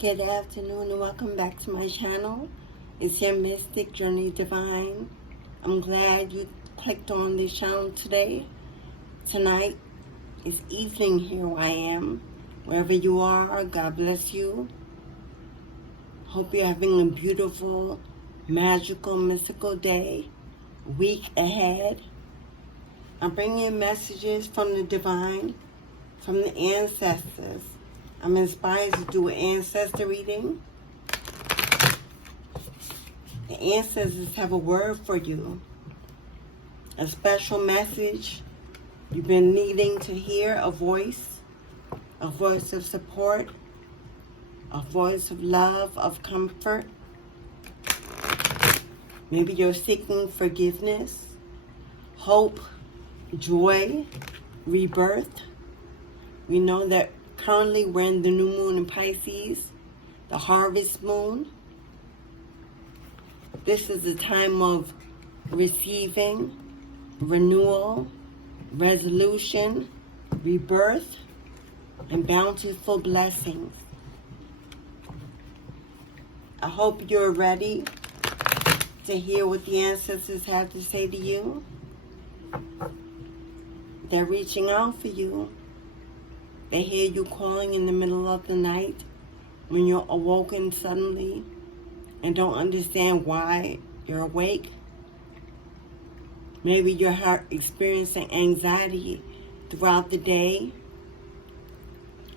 Good afternoon and welcome back to my channel. It's your Mystic Journey Divine. I'm glad you clicked on this channel today. Tonight is evening here where I am. Wherever you are, God bless you. Hope you're having a beautiful, magical, mystical day, week ahead. I'm bringing you messages from the divine, from the ancestors. I'm inspired to do an ancestor reading. The ancestors have a word for you. A special message you've been needing to hear, a voice of support, a voice of love, of comfort. Maybe you're seeking forgiveness, hope, joy, rebirth. We know that currently we're in the new moon in Pisces, the harvest moon. This is a time of receiving, renewal, resolution, rebirth, and bountiful blessings. I hope you're ready to hear what the ancestors have to say to you. They're reaching out for you. They hear you calling in the middle of the night when you're awoken suddenly and don't understand why you're awake. Maybe you're experiencing anxiety throughout the day.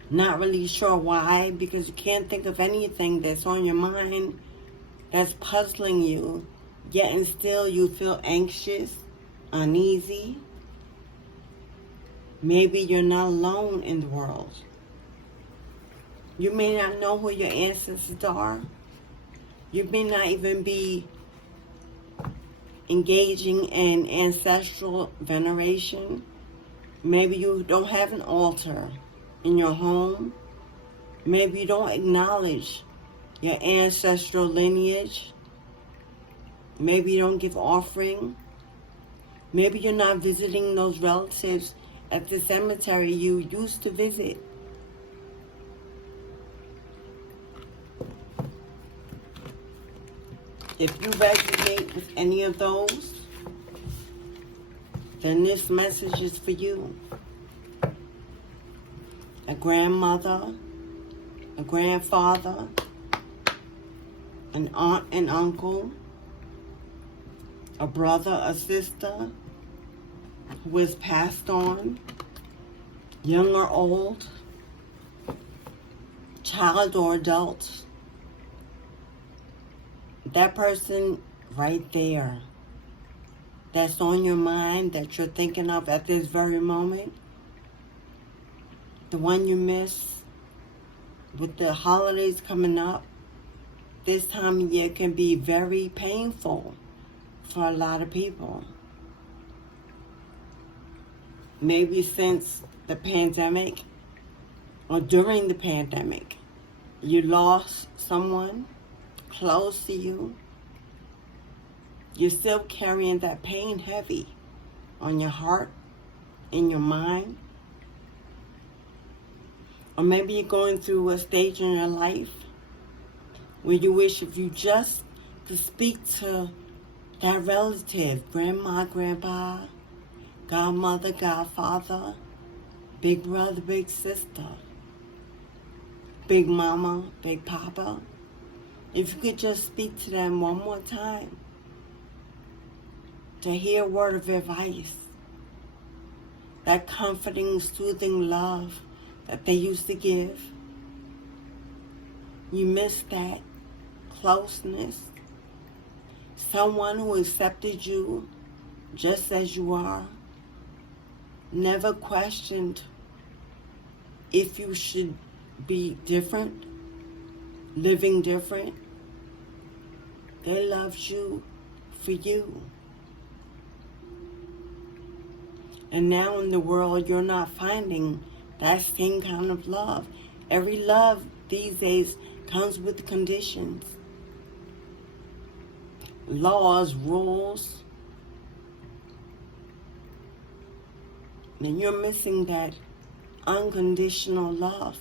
Not really sure why, because you can't think of anything that's on your mind that's puzzling you, yet and still you feel anxious, uneasy. Maybe you're not alone in the world. You may not know who your ancestors are. You may not even be engaging in ancestral veneration. Maybe you don't have an altar in your home. Maybe you don't acknowledge your ancestral lineage. Maybe you don't give offering. Maybe you're not visiting those relatives at the cemetery you used to visit. If you resonate with any of those, then this message is for you. A grandmother, a grandfather, an aunt and uncle, a brother, a sister who has passed on, young or old, child or adult. That person right there that's on your mind, that you're thinking of at this very moment, the one you miss. With the holidays coming up, this time of year can be very painful for a lot of people. Maybe since the pandemic or during the pandemic, you lost someone close to you. You're still carrying that pain heavy on your heart, in your mind. Or maybe you're going through a stage in your life where you wish if you just could speak to that relative, grandma, grandpa, godmother, godfather, big brother, big sister, big mama, big papa. If you could just speak to them one more time to hear a word of advice, that comforting, soothing love that they used to give. You miss that closeness. Someone who accepted you just as you are, never questioned if you should be different, living different. They loved you for you. And now in the world, you're not finding that same kind of love. Every love these days comes with conditions, laws, rules. And you're missing that unconditional love.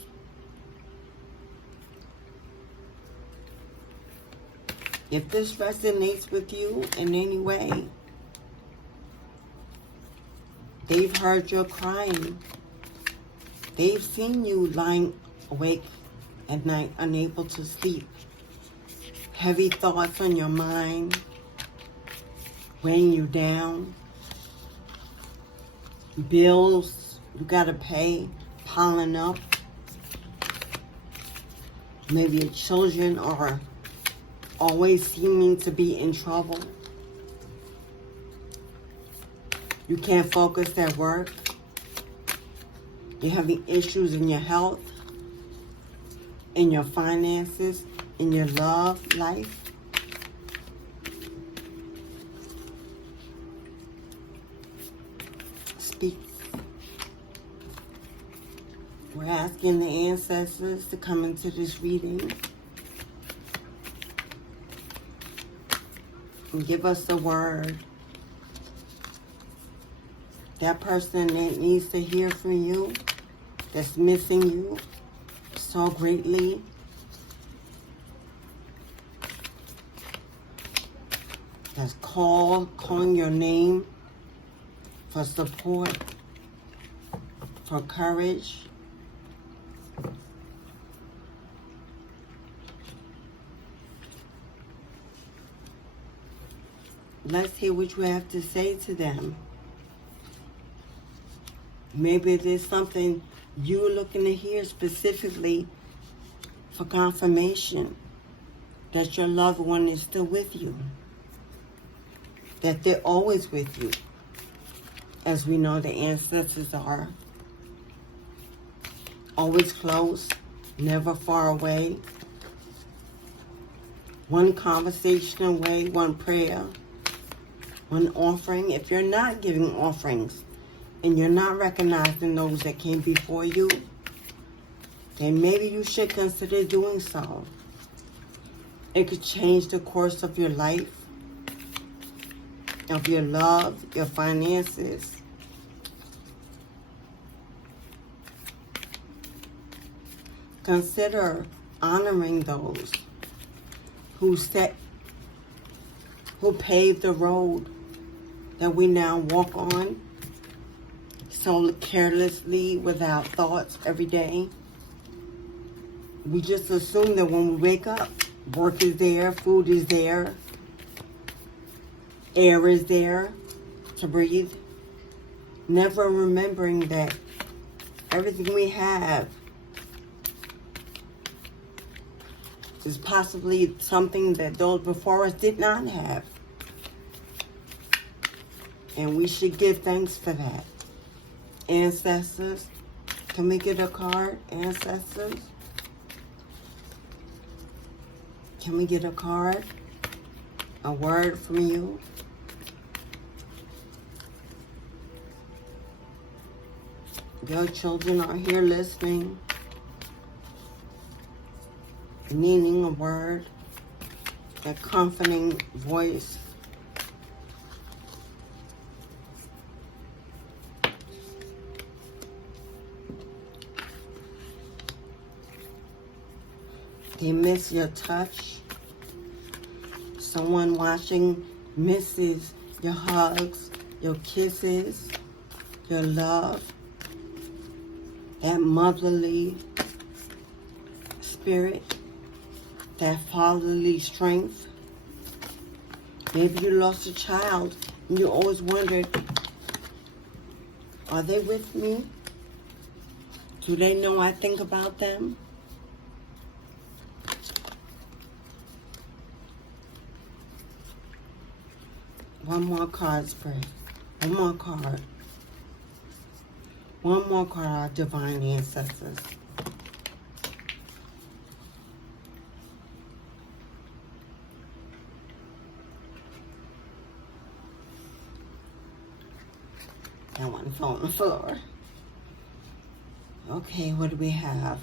If this resonates with you in any way, they've heard your crying. They've seen you lying awake at night, unable to sleep. Heavy thoughts on your mind, weighing you down. Bills you gotta pay, piling up. Maybe your children are always seeming to be in trouble. You can't focus at work. You're having issues in your health, in your finances, in your love life. Speak. We're asking the ancestors to come into this reading and give us a word. That person that needs to hear from you, that's missing you so greatly. That's calling your name for support, for courage. Let's hear what you have to say to them. Maybe there's something you're looking to hear specifically for confirmation that your loved one is still with you, that they're always with you, as we know the ancestors are. Always close, never far away. One conversation away, one prayer, one offering. If you're not giving offerings and you're not recognizing those that came before you, then maybe you should consider doing so. It could change the course of your life, of your love, your finances. Consider honoring those who paved the road that we now walk on so carelessly, without thoughts every day. We just assume that when we wake up, work is there, food is there, air is there to breathe. Never remembering that everything we have is possibly something that those before us did not have. And we should give thanks for that. Ancestors, can we get a card, ancestors? Can we get a card? A word from you? Your children are here listening, needing a word, a comforting voice. They miss your touch. Someone watching misses your hugs, your kisses, your love, that motherly spirit, that fatherly strength. Maybe you lost a child and you always wondered, are they with me? Do they know I think about them? One more card spread. One more card. One more card, our divine ancestors. That one fell on the floor. Okay, what do we have?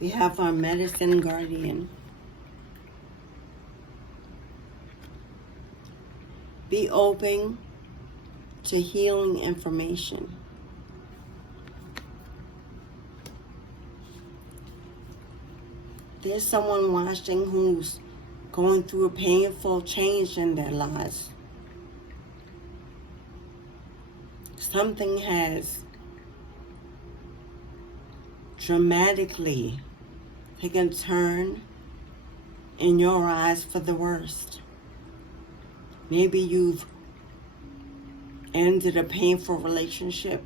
We have our medicine guardian. Be open to healing information. there's someone watching who's going through a painful change in their lives. Something has dramatically taken a turn in your eyes for the worst. Maybe you've ended a painful relationship,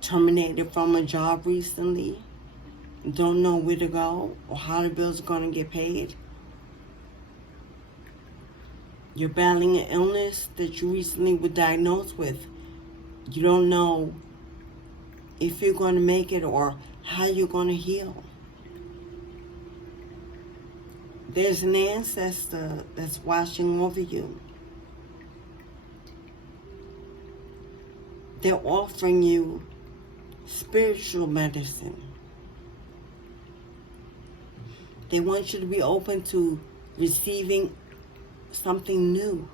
terminated from a job recently, don't know where to go or how the bills are going to get paid. You're battling an illness that you recently were diagnosed with. You don't know if you're going to make it or how you're going to heal. There's an ancestor that's watching over you. They're offering you spiritual medicine. They want you to be open to receiving something new,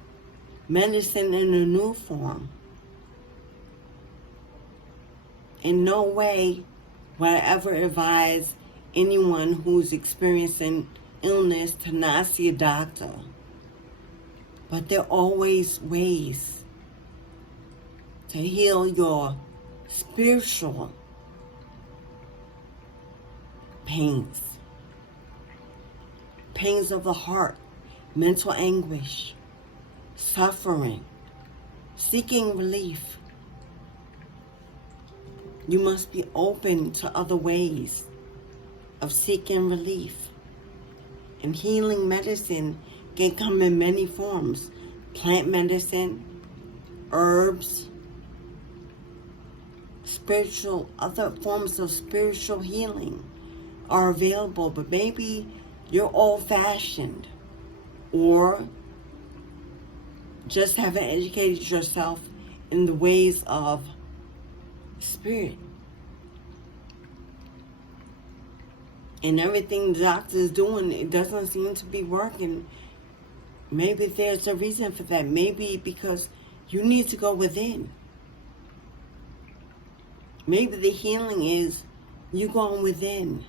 medicine in a new form. In no way would I ever advise anyone who's experiencing illness to not see a doctor. But there are always ways to heal your spiritual pains. Pains of the heart, mental anguish, suffering, seeking relief. You must be open to other ways of seeking relief. And healing medicine can come in many forms. Plant medicine, herbs, other forms of spiritual healing are available, but maybe you're old-fashioned or just haven't educated yourself in the ways of spirit. And everything the doctor is doing, it doesn't seem to be working. Maybe there's a reason for that. Maybe because you need to go within. Maybe the healing is you going within.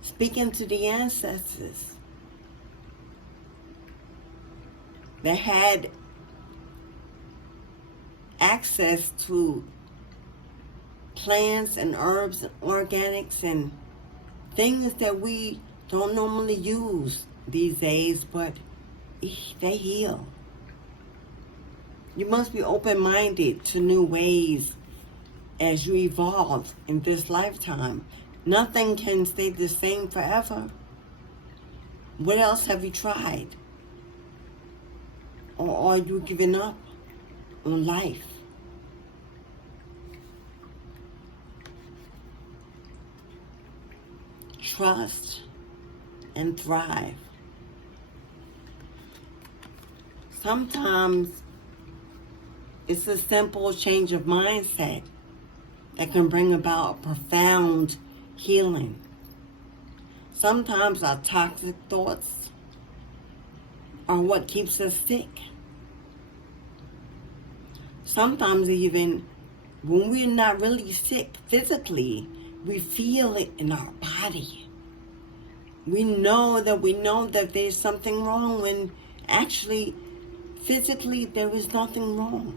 Speaking to the ancestors that had access to plants and herbs and organics and things that we don't normally use these days, but they heal. You must be open-minded to new ways as you evolve in this lifetime. Nothing can stay the same forever. What else have you tried? Or are you giving up on life? Trust and thrive. Sometimes it's a simple change of mindset that can bring about profound healing. Sometimes our toxic thoughts are what keeps us sick. Sometimes even when we're not really sick physically, we feel it in our body. We know that there's something wrong when actually physically there is nothing wrong.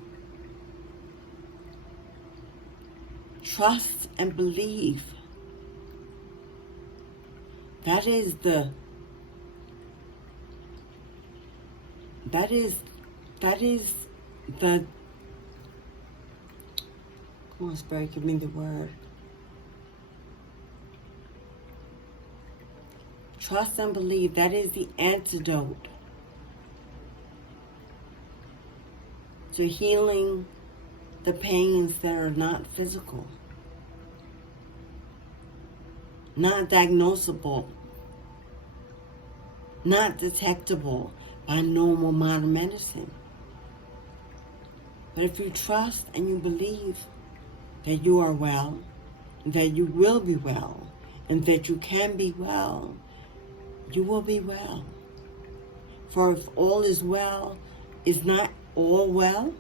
Trust and believe. That is the come on, Spirit, give me the word. Trust and believe. That is the antidote to healing the pains that are not physical, not diagnosable, not detectable by normal modern medicine. But if you trust and you believe that you are well, that you will be well, and that you can be well, you will be well. For if all is well, is not all well?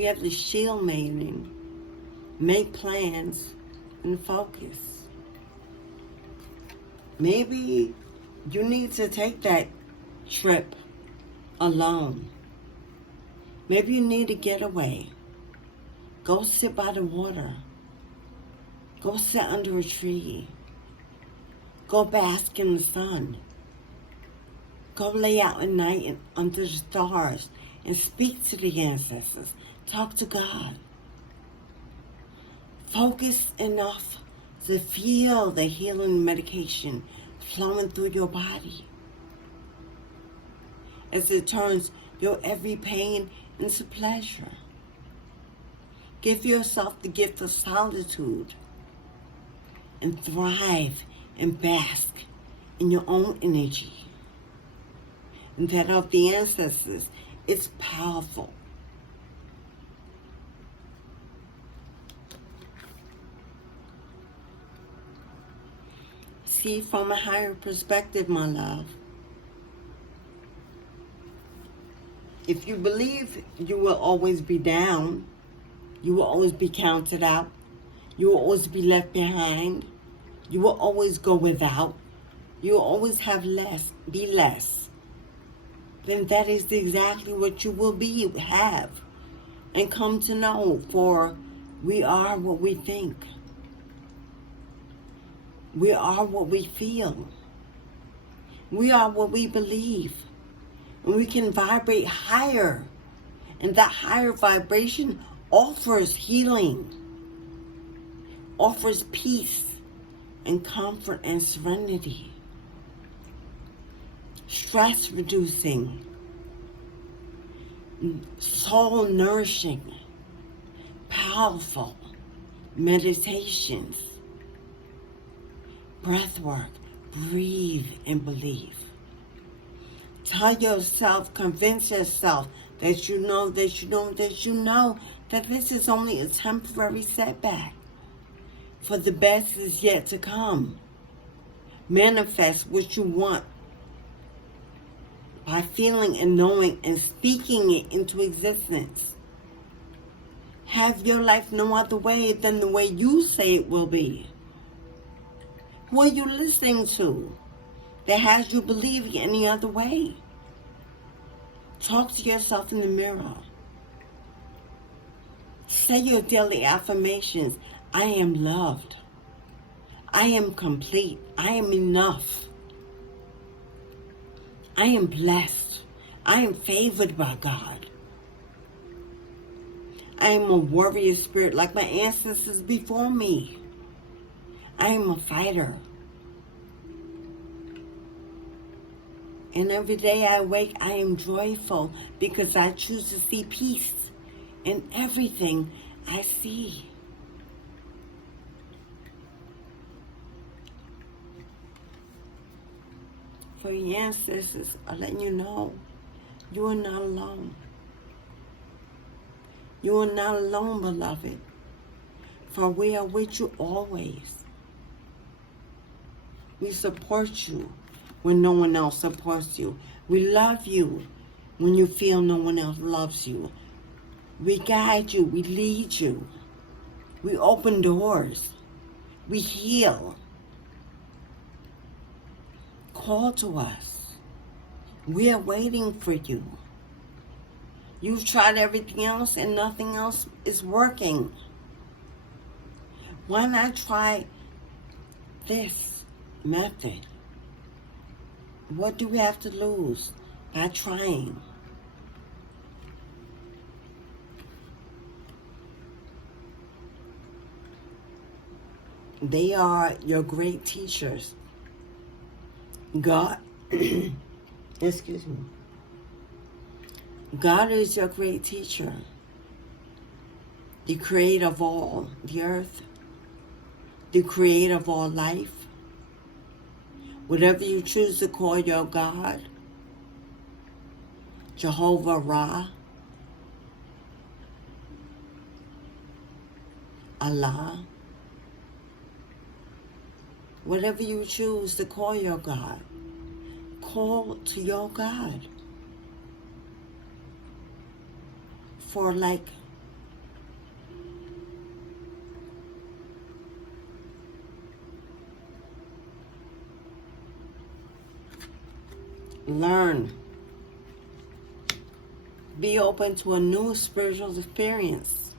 We have the shield maiden. Make plans and focus. Maybe you need to take that trip alone. Maybe you need to get away. Go sit by the water. Go sit under a tree. Go bask in the sun. Go lay out at night under the stars and speak to the ancestors. Talk to God. Focus enough to feel the healing medication flowing through your body as it turns your every pain into pleasure. Give yourself the gift of solitude and thrive and bask in your own energy. And that of the ancestors is powerful. See from a higher perspective, my love. If you believe you will always be down, you will always be counted out, you will always be left behind, you will always go without, you will always have less, be less, then that is exactly what you will have, and come to know, for we are what we think. We are what we feel. We are what we believe. And we can vibrate higher. And that higher vibration offers healing, offers peace and comfort and serenity, stress reducing, soul nourishing, powerful meditations, breath work. Breathe and believe. Tell yourself, convince yourself that you know that this is only a temporary setback. For the best is yet to come. Manifest what you want by feeling and knowing and speaking it into existence. Have your life no other way than the way you say it will be. Who are you listening to that has you believing any other way? Talk to yourself in the mirror. Say your daily affirmations. I am loved. I am complete. I am enough. I am blessed. I am favored by God. I am a warrior spirit like my ancestors before me. I am a fighter. And every day I wake, I am joyful because I choose to see peace in everything I see. For your ancestors are letting you know you are not alone. You are not alone, beloved. For we are with you always. We support you when no one else supports you. We love you when you feel no one else loves you. We guide you. We lead you. We open doors. We heal. Call to us. We are waiting for you. You've tried everything else and nothing else is working. Why not try this method? What do we have to lose by trying? They are your great teachers. God, excuse me. God is your great teacher, the creator of all the earth, the creator of all life. Whatever you choose to call your God, Jehovah Ra, Allah, whatever you choose to call your God, call to your God. For like learn. Be open to a new spiritual experience.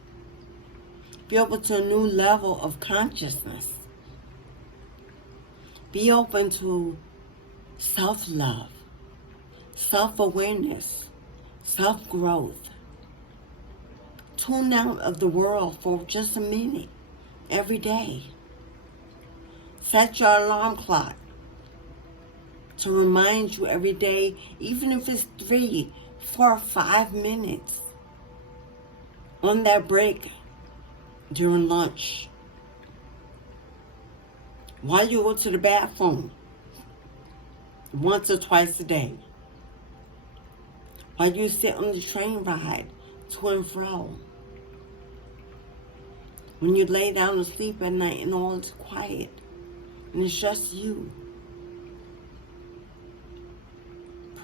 Be open to a new level of consciousness. Be open to self-love, self-awareness, self-growth. Tune out of the world for just a minute every day. Set your alarm clock to remind you every day, even if it's 3, 4, 5 minutes on that break during lunch, while you go to the bathroom once or twice a day, while you sit on the train ride to and fro, when you lay down to sleep at night and all is quiet and it's just you.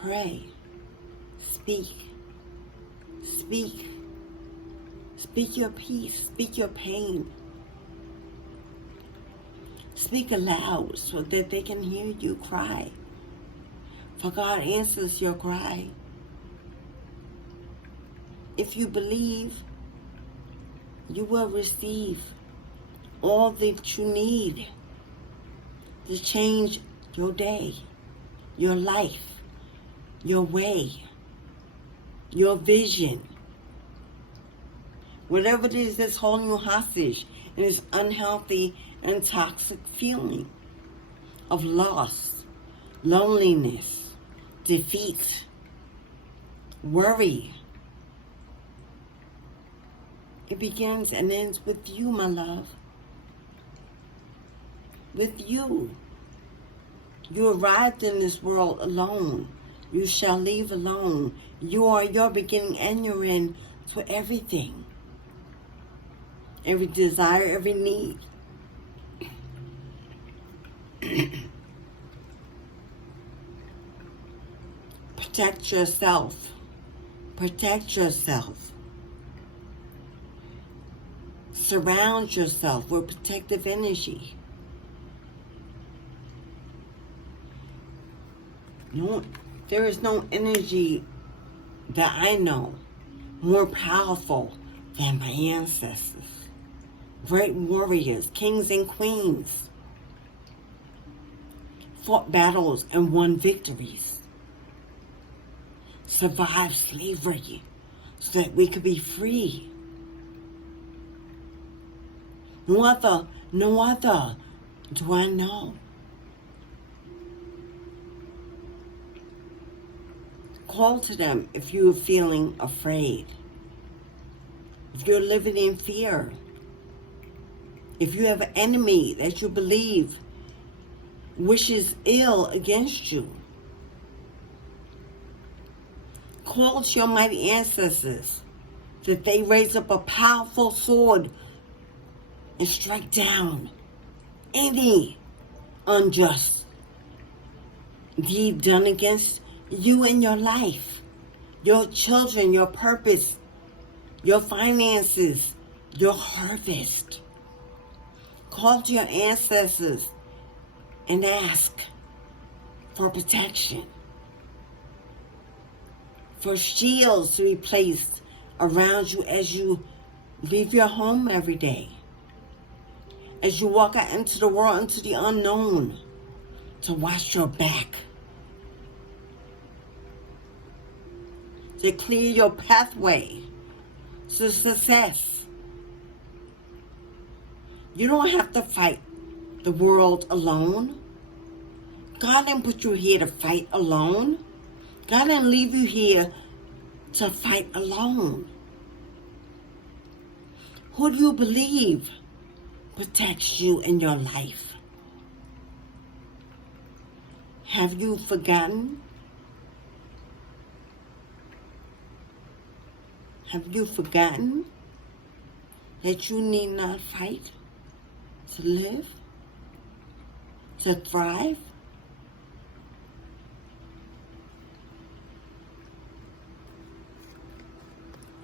Pray. Speak. Speak. Speak your peace. Speak your pain. Speak aloud so that they can hear you cry. For God answers your cry. If you believe, you will receive all that you need to change your day, your life, your way, your vision. Whatever it is that's holding you hostage in this unhealthy and toxic feeling of loss, loneliness, defeat, worry. It begins and ends with you, my love. With you. You arrived in this world alone. You shall leave alone. You are your beginning and your end to everything. Every desire, every need. Protect yourself. Protect yourself. Surround yourself with protective energy. No, there is no energy that I know more powerful than my ancestors. Great warriors, kings and queens, fought battles and won victories. Survived slavery so that we could be free. No other do I know. Call to them if you're feeling afraid. If you're living in fear. If you have an enemy that you believe wishes ill against you. Call to your mighty ancestors that they raise up a powerful sword and strike down any unjust deed done against you and your life, your children, your purpose, your finances, your harvest. Call to your ancestors and ask for protection, for shields to be placed around you as you leave your home every day. As you walk out into the world, into the unknown, to watch your back, to clear your pathway to success. You don't have to fight the world alone. God didn't put you here to fight alone. God didn't leave you here to fight alone. Who do you believe protects you in your life? Have you forgotten? Have you forgotten that you need not fight to live, to thrive?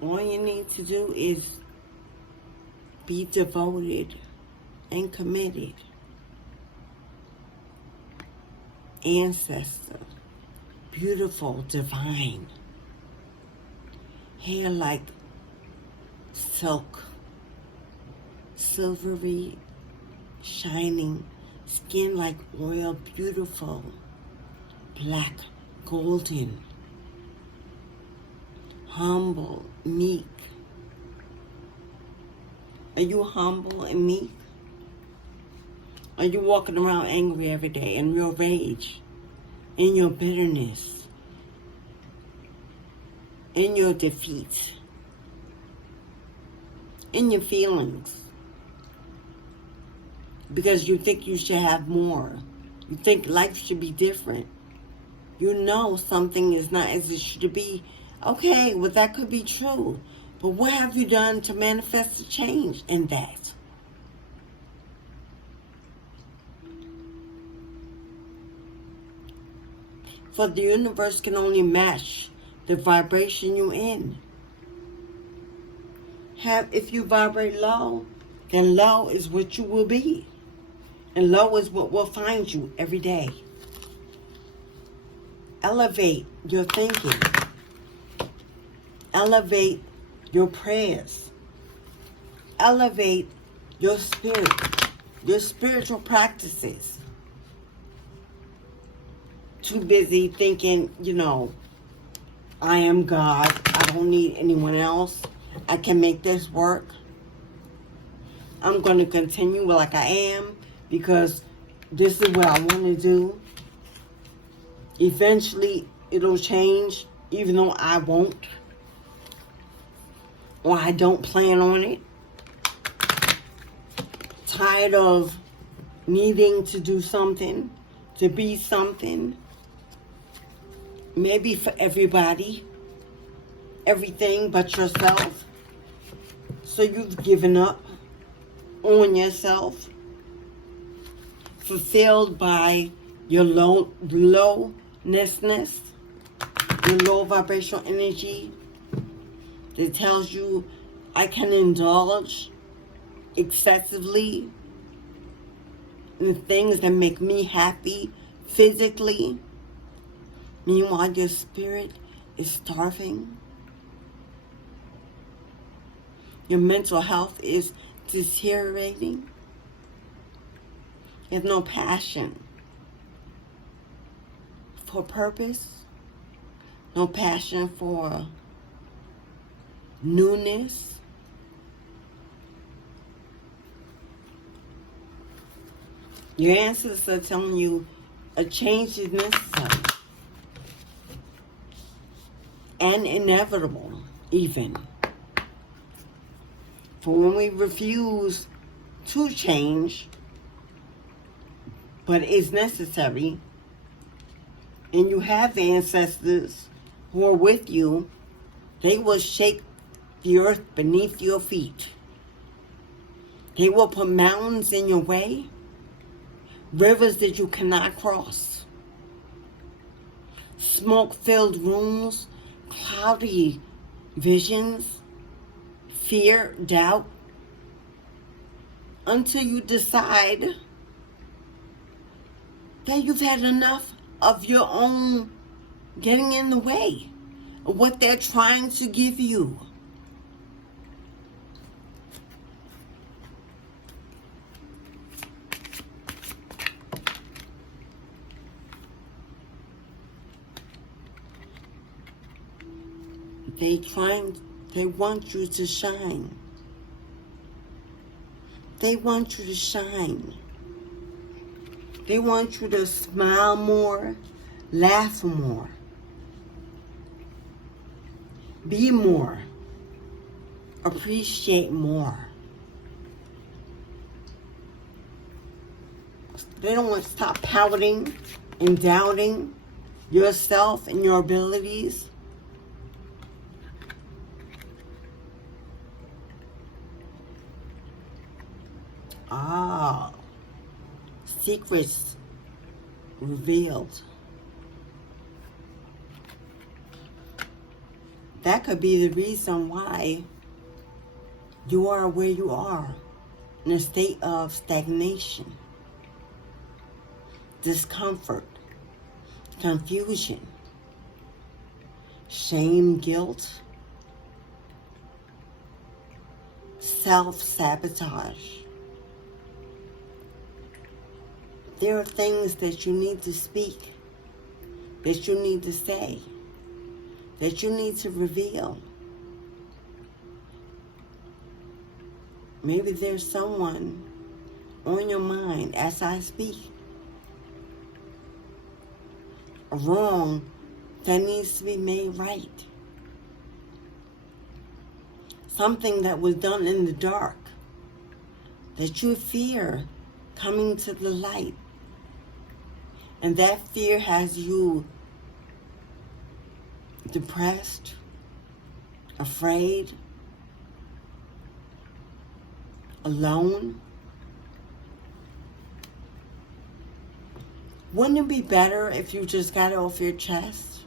All you need to do is be devoted and committed. Ancestor, beautiful, divine. Hair like silk, silvery, shining. Skin like oil, beautiful, black, golden. Humble, meek. Are you humble and meek? Are you walking around angry every day in your rage, in your bitterness, in your defeat, in your feelings? Because you think you should have more. You think life should be different. You know something is not as it should be. Okay, well that could be true. But what have you done to manifest a change in that? For the universe can only match the vibration you're in. If you vibrate low, then low is what you will be. And low is what will find you every day. Elevate your thinking. Elevate your prayers. Elevate your spirit, your spiritual practices. Too busy thinking, I am God. I don't need anyone else. I can make this work. I'm going to continue like I am because this is what I want to do. Eventually, it'll change, even though I won't. Or I don't plan on it. Tired of needing to do something, to be something. Maybe for everybody. Everything but yourself. So you've given up on yourself. Fulfilled by your lowness, your low vibrational energy that tells you I can indulge excessively in the things that make me happy physically. Meanwhile, your spirit is starving. Your mental health is deteriorating. There's no passion for purpose. No passion for newness. Your ancestors are telling you a change is necessary. And inevitable, even. For when we refuse to change, but it's necessary, and you have ancestors who are with you, they will shake the earth beneath your feet. They will put mountains in your way, rivers that you cannot cross, smoke-filled rooms, cloudy visions, fear, doubt, until you decide that you've had enough of your own getting in the way of what they're trying to give you. They want you to shine. They want you to shine. They want you to smile more, laugh more, be more, appreciate more. They don't want to stop pouting and doubting yourself and your abilities. Secrets revealed. That could be the reason why you are where you are, in a state of stagnation, discomfort, confusion, shame, guilt, self-sabotage. There are things that you need to speak, that you need to say, that you need to reveal. Maybe there's someone on your mind as I speak, a wrong that needs to be made right. Something that was done in the dark that you fear coming to the light. And that fear has you depressed, afraid, alone. Wouldn't it be better if you just got it off your chest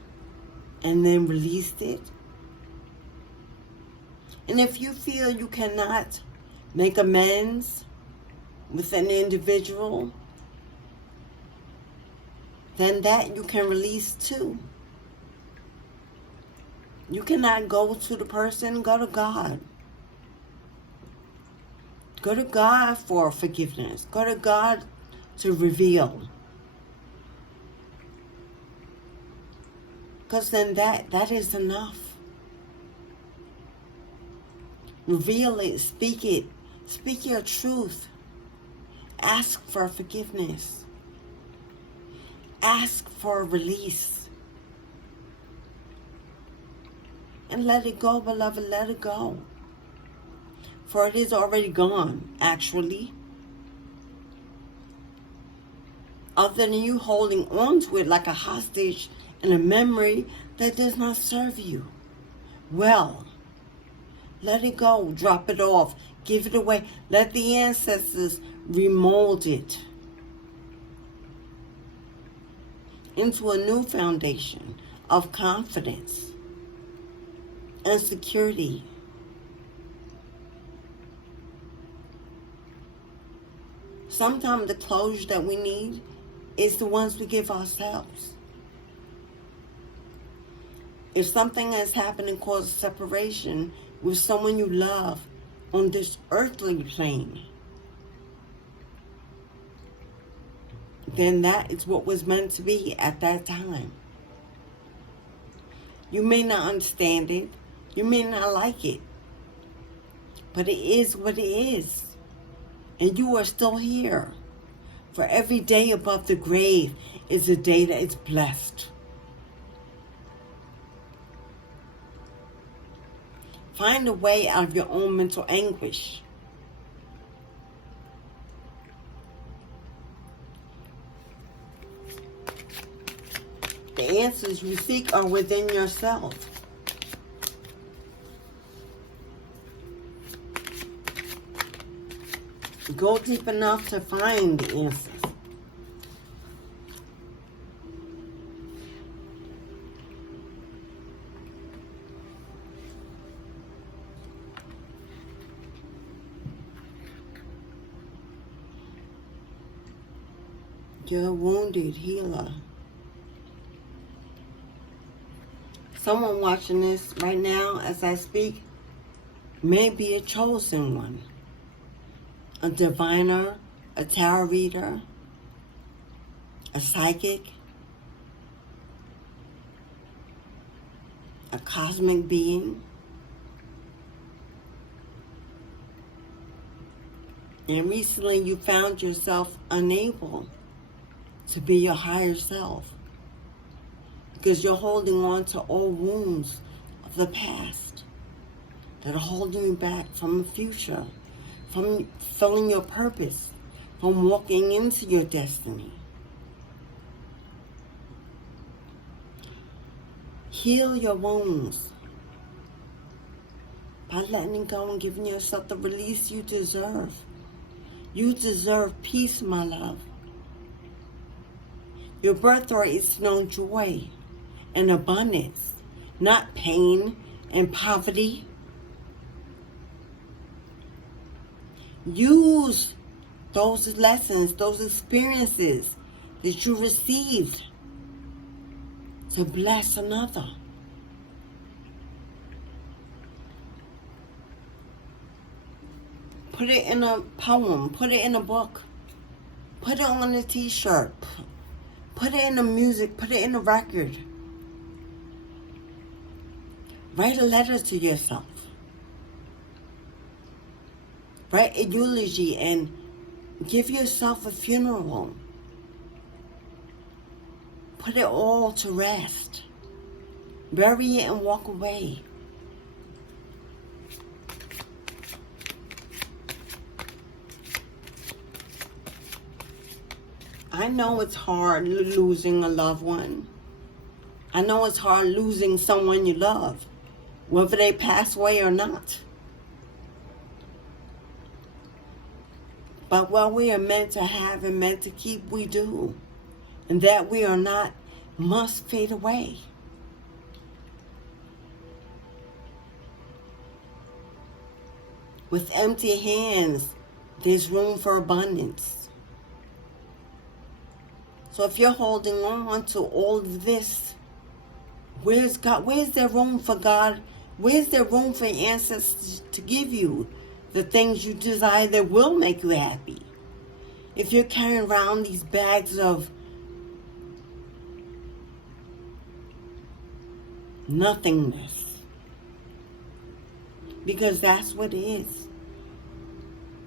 and then released it? And if you feel you cannot make amends with an individual, then that you can release too. You cannot go to the person, go to God. Go to God for forgiveness. Go to God to reveal. Because then that is enough. Reveal it, speak it. Speak your truth. Ask for forgiveness. Ask for a release. And let it go, beloved, let it go. For it is already gone, actually. Other than you holding on to it like a hostage in a memory that does not serve you well. Let it go, drop it off, give it away. Let the ancestors remold it into a new foundation of confidence and security. Sometimes the closure that we need is the ones we give ourselves. If something has happened and caused separation with someone you love on this earthly plane, then that is what was meant to be at that time. You may not understand it. You may not like it. But it is what it is. And you are still here. For every day above the grave is a day that is blessed. Find a way out of your own mental anguish. The answers you seek are within yourself. Go deep enough to find the answers. You're a wounded healer. Someone watching this right now as I speak may be a chosen one. A diviner, a tarot reader, a psychic, a cosmic being. And recently you found yourself unable to be your higher self because you're holding on to old wounds of the past that are holding you back from the future, from fulfilling your purpose, from walking into your destiny. Heal your wounds by letting go and giving yourself the release you deserve. You deserve peace, my love. Your birthright is to know joy and abundance, not pain and poverty. Use those lessons, those experiences that you received to bless another. Put it in a poem. Put it in a book. Put it on a t-shirt. Put it in the music. Put it in a record. Write a letter to yourself. Write a eulogy and give yourself a funeral. Put it all to rest. Bury it and walk away. I know it's hard losing a loved one. I know it's hard losing someone you love, whether they pass away or not. But what we are meant to have and meant to keep, we do. And that we are not must fade away. With empty hands, there's room for abundance. So if you're holding on to all of this, where's God? Where's there room for God? Where's there room for your ancestors to give you the things you desire that will make you happy? If you're carrying around these bags of nothingness, because that's what it is.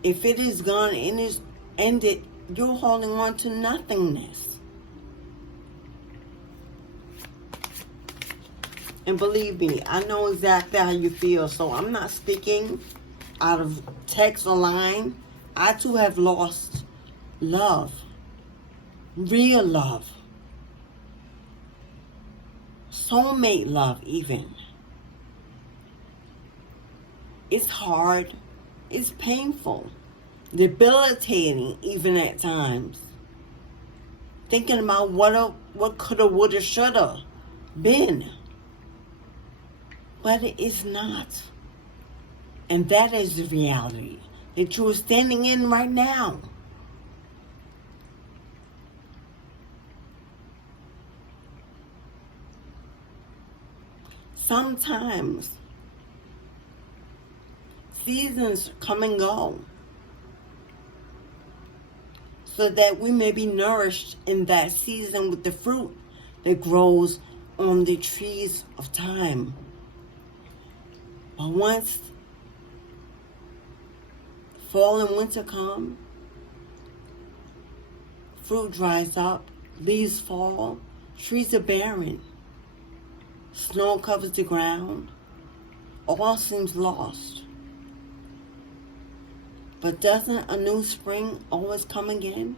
If it is gone and is ended, you're holding on to nothingness. And believe me, I know exactly how you feel, so I'm not speaking out of text or line. I too have lost love, real love, soulmate love even. It's hard, it's painful, debilitating even at times. Thinking about what coulda, woulda, shoulda been. But it is not. And that is the reality that you are standing in right now. Sometimes seasons come and go so that we may be nourished in that season with the fruit that grows on the trees of time. But once fall and winter come, fruit dries up, leaves fall, trees are barren, snow covers the ground, all seems lost. But doesn't a new spring always come again?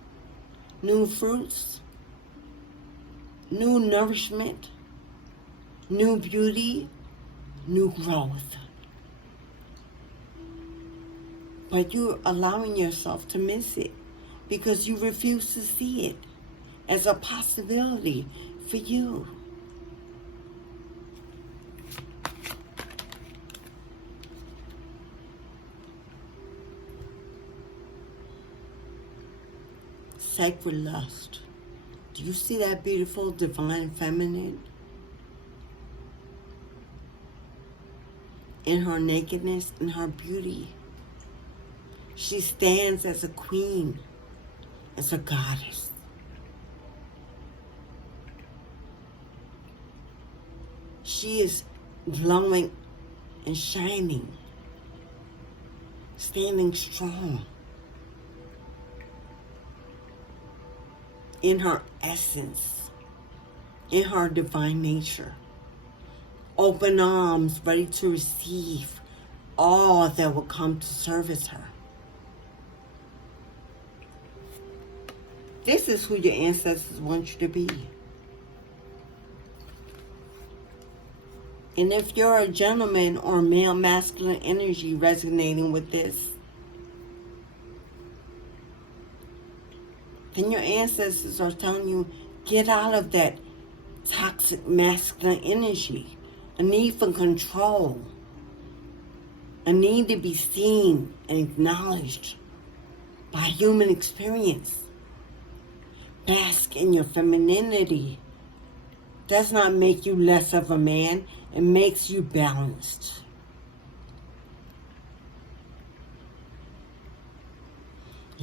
New fruits, new nourishment, new beauty, new growth. But you're allowing yourself to miss it because you refuse to see it as a possibility for you. Sacred lust. Do you see that beautiful divine feminine? In her nakedness, in her beauty. She stands as a queen, as a goddess. She is glowing and shining, standing strong in her essence, in her divine nature. Open arms, ready to receive all that will come to service her. This is who your ancestors want you to be. And if you're a gentleman or male masculine energy resonating with this, then your ancestors are telling you, get out of that toxic masculine energy. A need for control. A need to be seen and acknowledged by human experience. Bask in your femininity. Does not make you less of a man. It makes you balanced.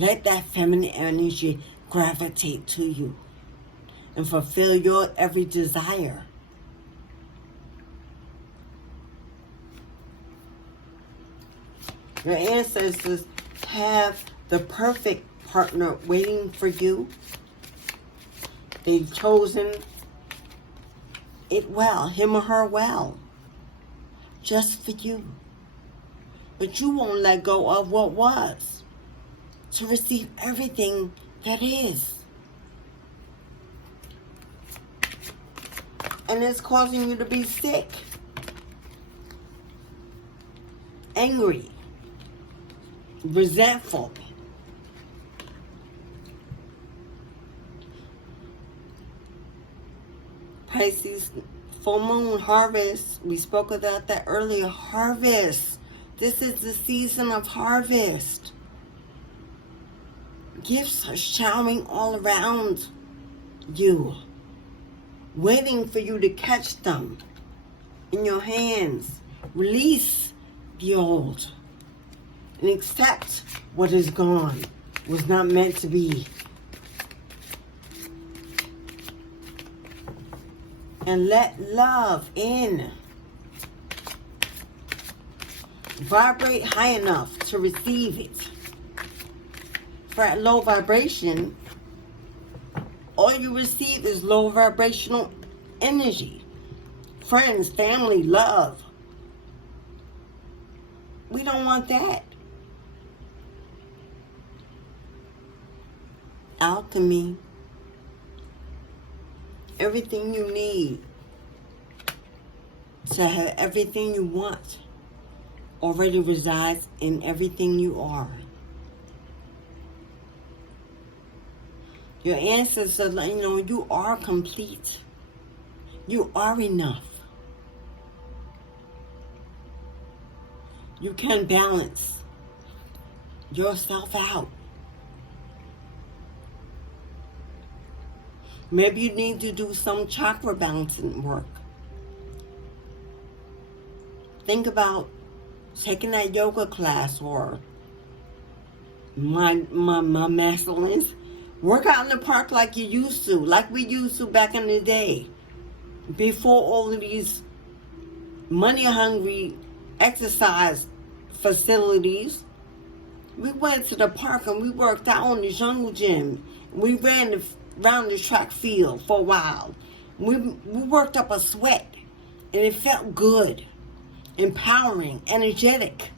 Let that feminine energy gravitate to you and fulfill your every desire. Your ancestors have the perfect partner waiting for you. They've chosen it well, him or her well, just for you. But you won't let go of what was to receive everything that is. And it's causing you to be sick, angry, resentful. Pisces, full moon, harvest. We spoke about that earlier. Harvest. This is the season of harvest. Gifts are showering all around you, waiting for you to catch them in your hands. Release the old and accept what is gone, was not meant to be. And let love in. Vibrate high enough to receive it. For at low vibration, all you receive is low vibrational energy. Friends, family, love. We don't want that. Alchemy. Everything you need to have everything you want already resides in everything you are. Your ancestors let you know you are complete. You are enough. You can balance yourself out. Maybe you need to do some chakra balancing work. Think about taking that yoga class, or my masculines. Work out in the park like you used to, like we used to back in the day. Before all of these money-hungry exercise facilities, we went to the park and we worked out on the jungle gym. We ran around the track field for a while. We worked up a sweat, and it felt good, empowering, energetic.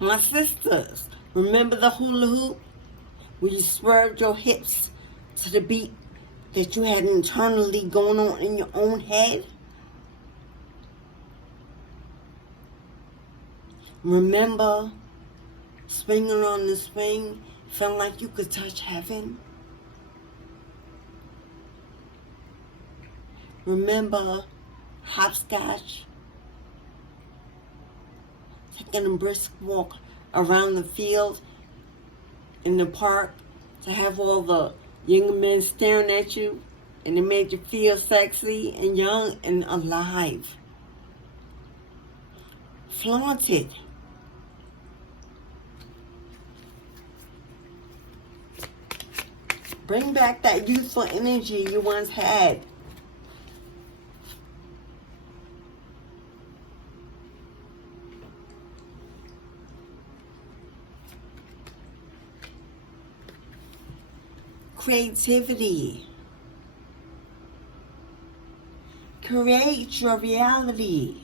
My sisters, remember the hula hoop? Where you swerved your hips to the beat that you had internally going on in your own head? Remember swinging on the swing, feeling like you could touch heaven? Remember hopscotch? Taking a brisk walk around the field in the park to have all the young men staring at you, and it made you feel sexy and young and alive. Flaunt it. Bring back that youthful energy you once had. Creativity. Create your reality.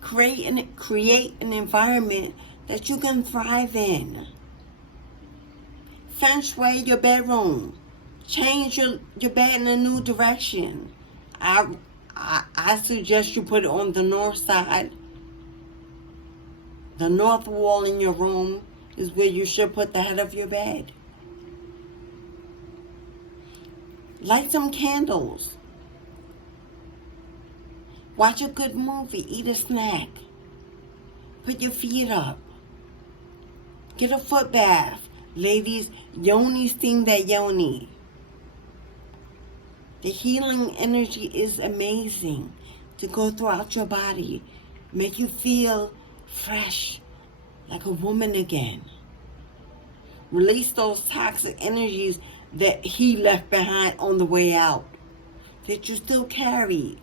Create an environment that you can thrive in. Feng shui your bedroom. Change your bed in a new direction. I suggest you put it on the north side. The north wall in your room is where you should put the head of your bed. Light some candles. Watch a good movie. Eat a snack. Put your feet up. Get a foot bath. Ladies, yoni steam that yoni. The healing energy is amazing to go throughout your body. Make you feel fresh, like a woman again. Release those toxic energies that he left behind on the way out, that you still carry.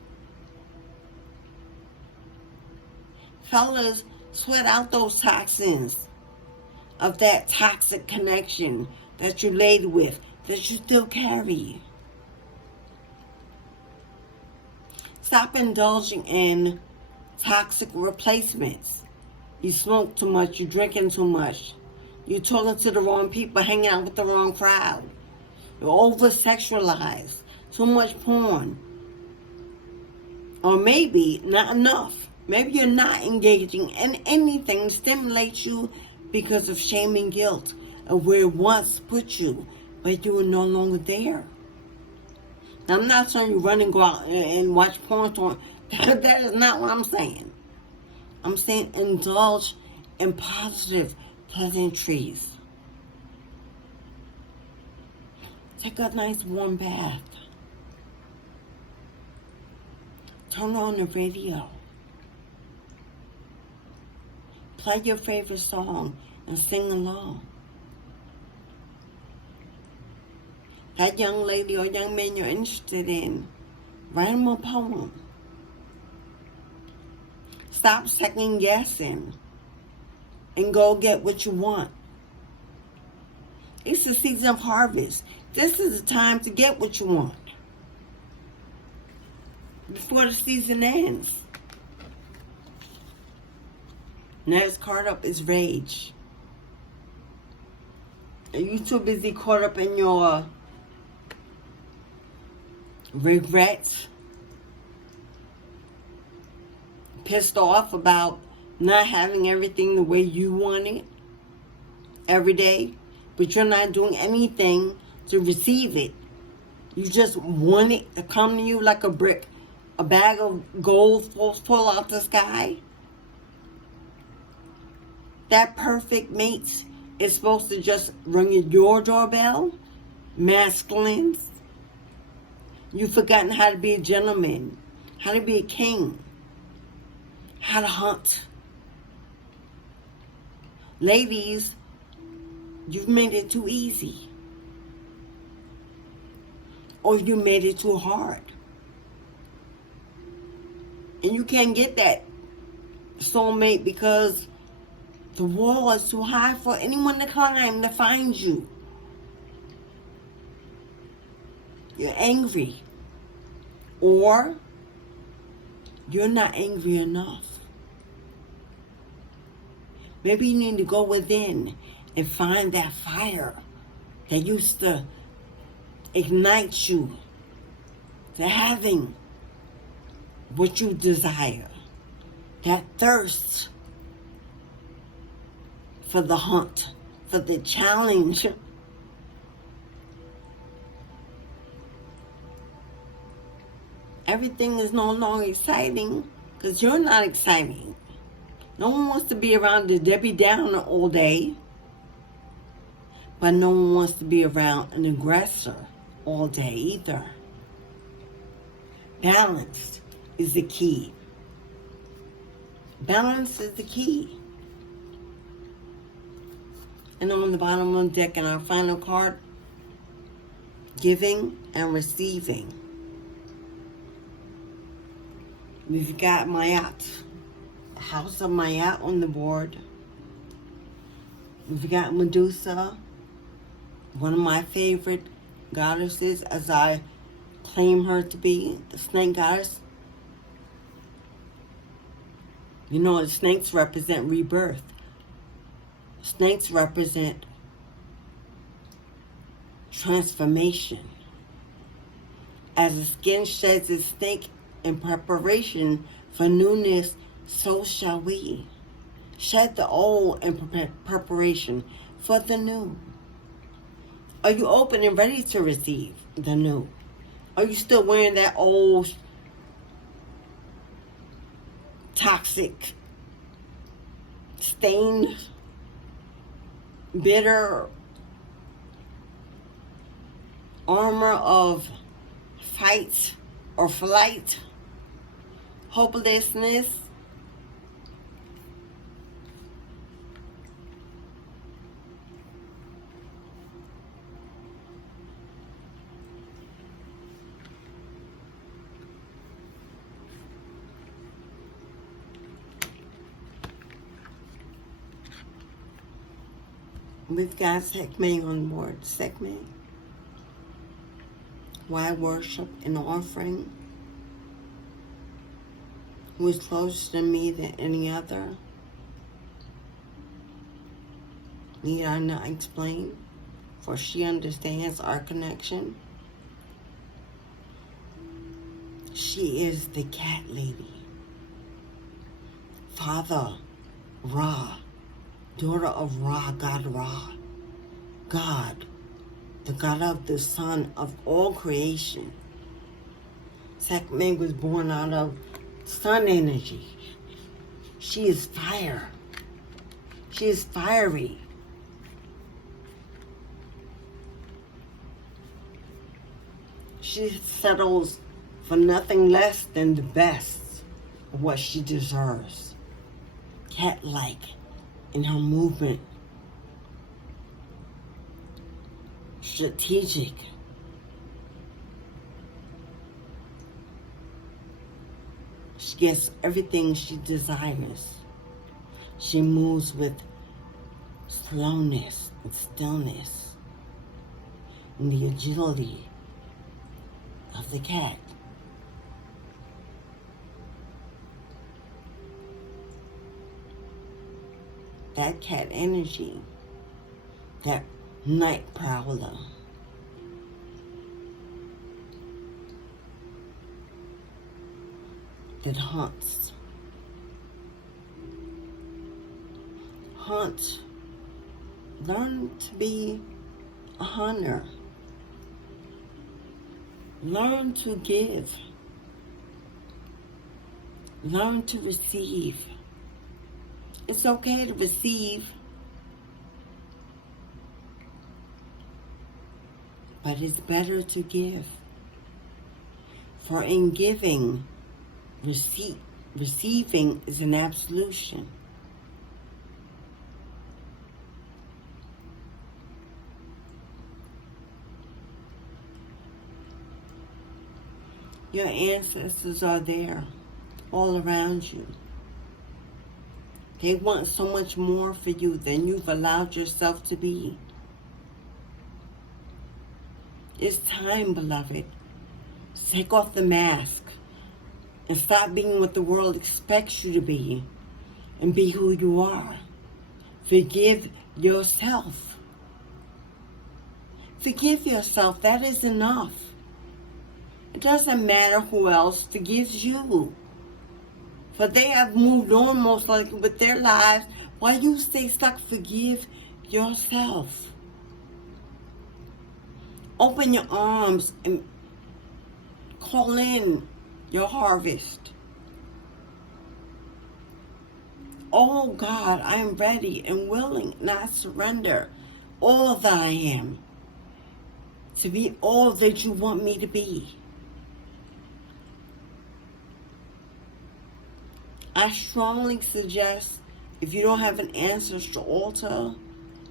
Fellas, sweat out those toxins of that toxic connection that you laid with, that you still carry. Stop indulging in toxic replacements. You smoke too much, you're drinking too much, you're talking to the wrong people, hanging out with the wrong crowd. You're over-sexualized, too much porn. Or maybe not enough. Maybe you're not engaging in anything that stimulates you because of shame and guilt of where it once put you, but you are no longer there. Now, I'm not saying you run and go out and watch porn. That is not what I'm saying. I'm saying indulge in positive pleasantries. Take a nice warm bath. Turn on the radio. Play your favorite song and sing along. That young lady or young man you're interested in, write them a poem. Stop second guessing and go get what you want. It's the season of harvest. This is the time to get what you want before the season ends. Next card up is rage. Are you too busy caught up in your regrets? Pissed off about not having everything the way you want it every day, but you're not doing anything to receive it. You just want it to come to you like a brick, a bag of gold fall out the sky. That perfect mate is supposed to just ring your doorbell. Masculines. You've forgotten how to be a gentleman, how to be a king, how to hunt. Ladies, you've made it too easy. Or you made it too hard. And you can't get that soulmate because the wall is too high for anyone to climb to find you. You're angry. Or you're not angry enough. Maybe you need to go within and find that fire that used to ignite you to having what you desire. That thirst for the hunt, for the challenge. Everything is no longer exciting because you're not exciting. No one wants to be around the Debbie Downer all day, but no one wants to be around an aggressor all day either. Balance is the key. Balance is the key. And on the bottom of the deck in our final card, giving and receiving. We've got Mayat, House of Mayat on the board. We've got Medusa, one of my favorite goddesses, as I claim her to be, the snake goddess. You know, the snakes represent rebirth. Snakes represent transformation. As the skin sheds its snake in preparation for newness, so shall we. Shed the old in preparation for the new. Are you open and ready to receive the new? Are you still wearing that old toxic, stained, bitter armor of fight or flight, hopelessness? We've got segment on board. Segment. Why worship and offering? Who is closer to me than any other? Need I not explain? For she understands our connection. She is the cat lady. Father, Ra, daughter of Ra, God Ra. God, the God of the Son of all creation. Sekhmet was born out of sun energy. She is fire. She is fiery. She settles for nothing less than the best of what she deserves. Cat-like in her movement. Strategic. She gets everything she desires. She moves with slowness and stillness and the agility of the cat. That cat energy, that night prowler, that hunts. Hunt. Learn to be a hunter. Learn to give. Learn to receive. It's okay to receive, but it's better to give. For in giving, receiving is an absolution. Your ancestors are there, all around you. They want so much more for you than you've allowed yourself to be. It's time, beloved, to take off the mask and stop being what the world expects you to be and be who you are. Forgive yourself. Forgive yourself. That is enough. It doesn't matter who else forgives you. For they have moved on most likely with their lives while you stay stuck. Forgive yourself. Open your arms and call in your harvest. Oh God, I am ready and willing, and I surrender all that I am to be all that you want me to be. I strongly suggest, if you don't have an ancestral altar,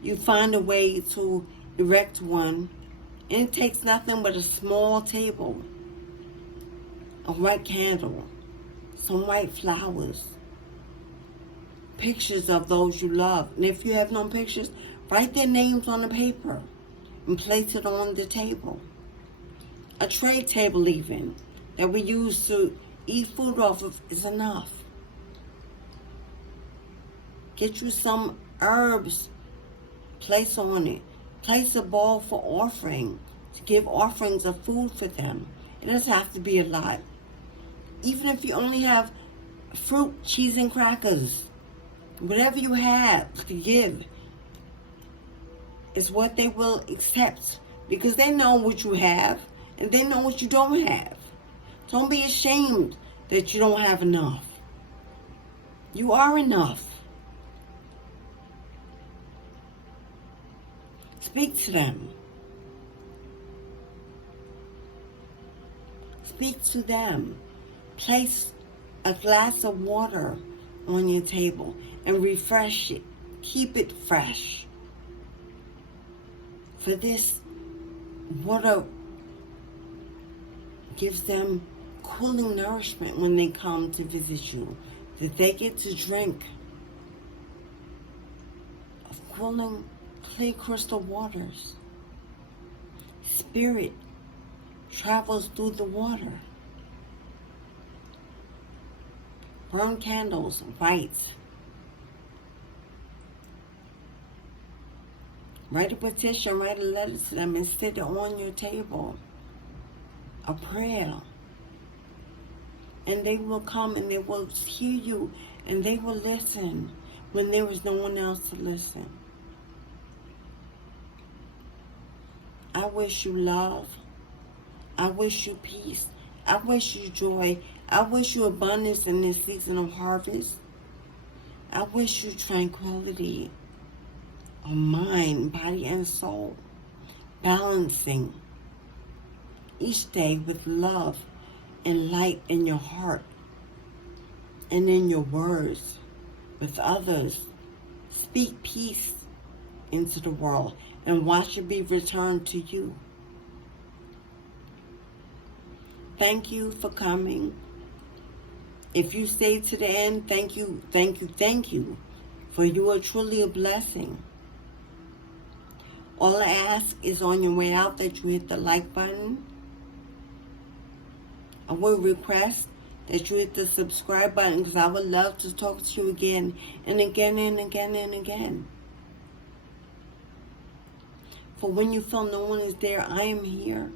you find a way to erect one. And it takes nothing but a small table, a white candle, some white flowers, pictures of those you love. And if you have no pictures, write their names on the paper and place it on the table. A tray table even, that we use to eat food off of, is enough. Get you some herbs, place on it. Place a bowl for offering, to give offerings of food for them. It doesn't have to be a lot. Even if you only have fruit, cheese, and crackers, whatever you have to give is what they will accept, because they know what you have and they know what you don't have. Don't be ashamed that you don't have enough. You are enough. Speak to them. Speak to them. Place a glass of water on your table and refresh it. Keep it fresh. For this water gives them cooling nourishment when they come to visit you, that they get to drink of cooling clear crystal waters. Spirit travels through the water. Burn candles, write. Write a petition, write a letter to them and sit it on your table. A prayer. And they will come and they will hear you and they will listen when there is no one else to listen. I wish you love. I wish you peace. I wish you joy. I wish you abundance in this season of harvest. I wish you tranquility of mind, body, and soul. Balancing each day with love and light in your heart and in your words with others. Speak peace into the world and watch it be returned to you. Thank you for coming. If you stayed to the end, thank you, thank you, thank you, for you are truly a blessing. All I ask is on your way out that you hit the like button. I would request that you hit the subscribe button because I would love to talk to you again and again and again and again. For when you feel no one is there, I am here.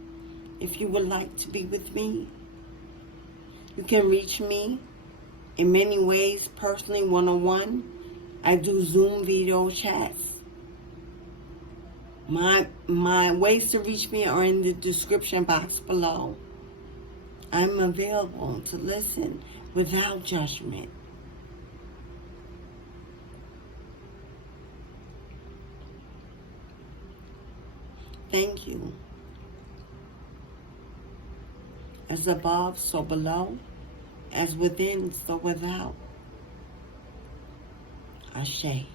If you would like to be with me, you can reach me in many ways, personally, one-on-one. I do Zoom video chats. My ways to reach me are in the description box below. I'm available to listen without judgment. Thank you. As above, so below. As within, so without. Ashe.